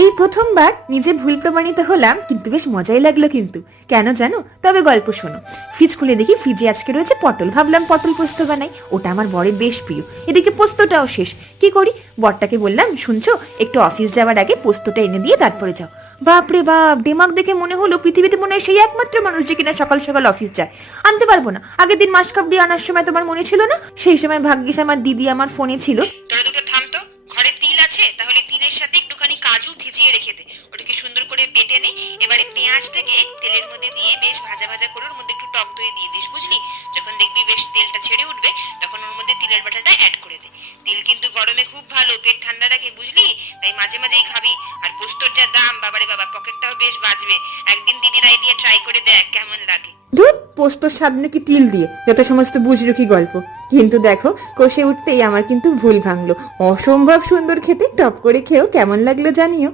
এই প্রথমবার নিজে ভুল প্রমাণিত হলাম, কিন্তু বেশ মজাই লাগলো। কিন্তু কেন জানো? তবে গল্প শোনো। ফ্রিজ খুলে দেখি ফ্রিজে আজকে রয়েছে পটল। ভাবলাম পটল পোস্ত বানাই, ওটা আমার বরের বেশ প্রিয়। এদিকে পোস্তটাও শেষ। কি করি? বরটাকে বললাম, শুনছো, একটু অফিস যাওয়ার আগে পোস্তটা এনে দিয়ে তারপরে যাও। বাপরে বাপ, দিমাগ দেখে মনে হলো পৃথিবীতে মনে হয় সেই একমাত্র মানুষ যে কিনা সকাল সকাল অফিস যায়। আনতে পারবো না। আগের দিন মাসকাবড়ি আনার সময় তোমার মনে ছিল না? সেই সময় ভাগ্যিস আমার দিদি আমার ফোনে ছিল। তোরা দুটো থাম তো। ঘরে তিল আছে? তাহলে তিলের সাথে একটুখানি কাজু ভিজিয়ে রেখে দে। ওটাকে সুন্দর করে বেটে নে। এবারে পেঁয়াজটাকে তেলের মধ্যে দিয়ে বেশ ভাজা ভাজা করে ওর মধ্যে একটু টক দই দিয়ে দিস, বুঝলি? যখন দেখবি বেশ তেলটা ছেড়ে উঠবে, তখন ওর মধ্যে তিলের বাটাটা অ্যাড করে দে। তিল কিন্তু গরমে খুব ভালো, পেট ঠান্ডা রাখে, বুঝলি? তাই মাঝে মাঝেই খাবি। আর পোস্তর যা দাম, বাবারে বাবা, পকেটটাও বেশ বাঁচবে। একদিন দিদির আইডিয়া ট্রাই করে দেখ কেমন লাগে। ধুর, পোস্তর স্বাদ নাকি তিল দিয়ে, যত সমস্ত বুঝরুকি গল্প। কিন্তু দেখো, কষে উঠতেই আমার কিন্তু ভুল ভাঙলো। অসম্ভব সুন্দর খেতে, টপ করে খেয়েও কেমন লাগলো জানিও।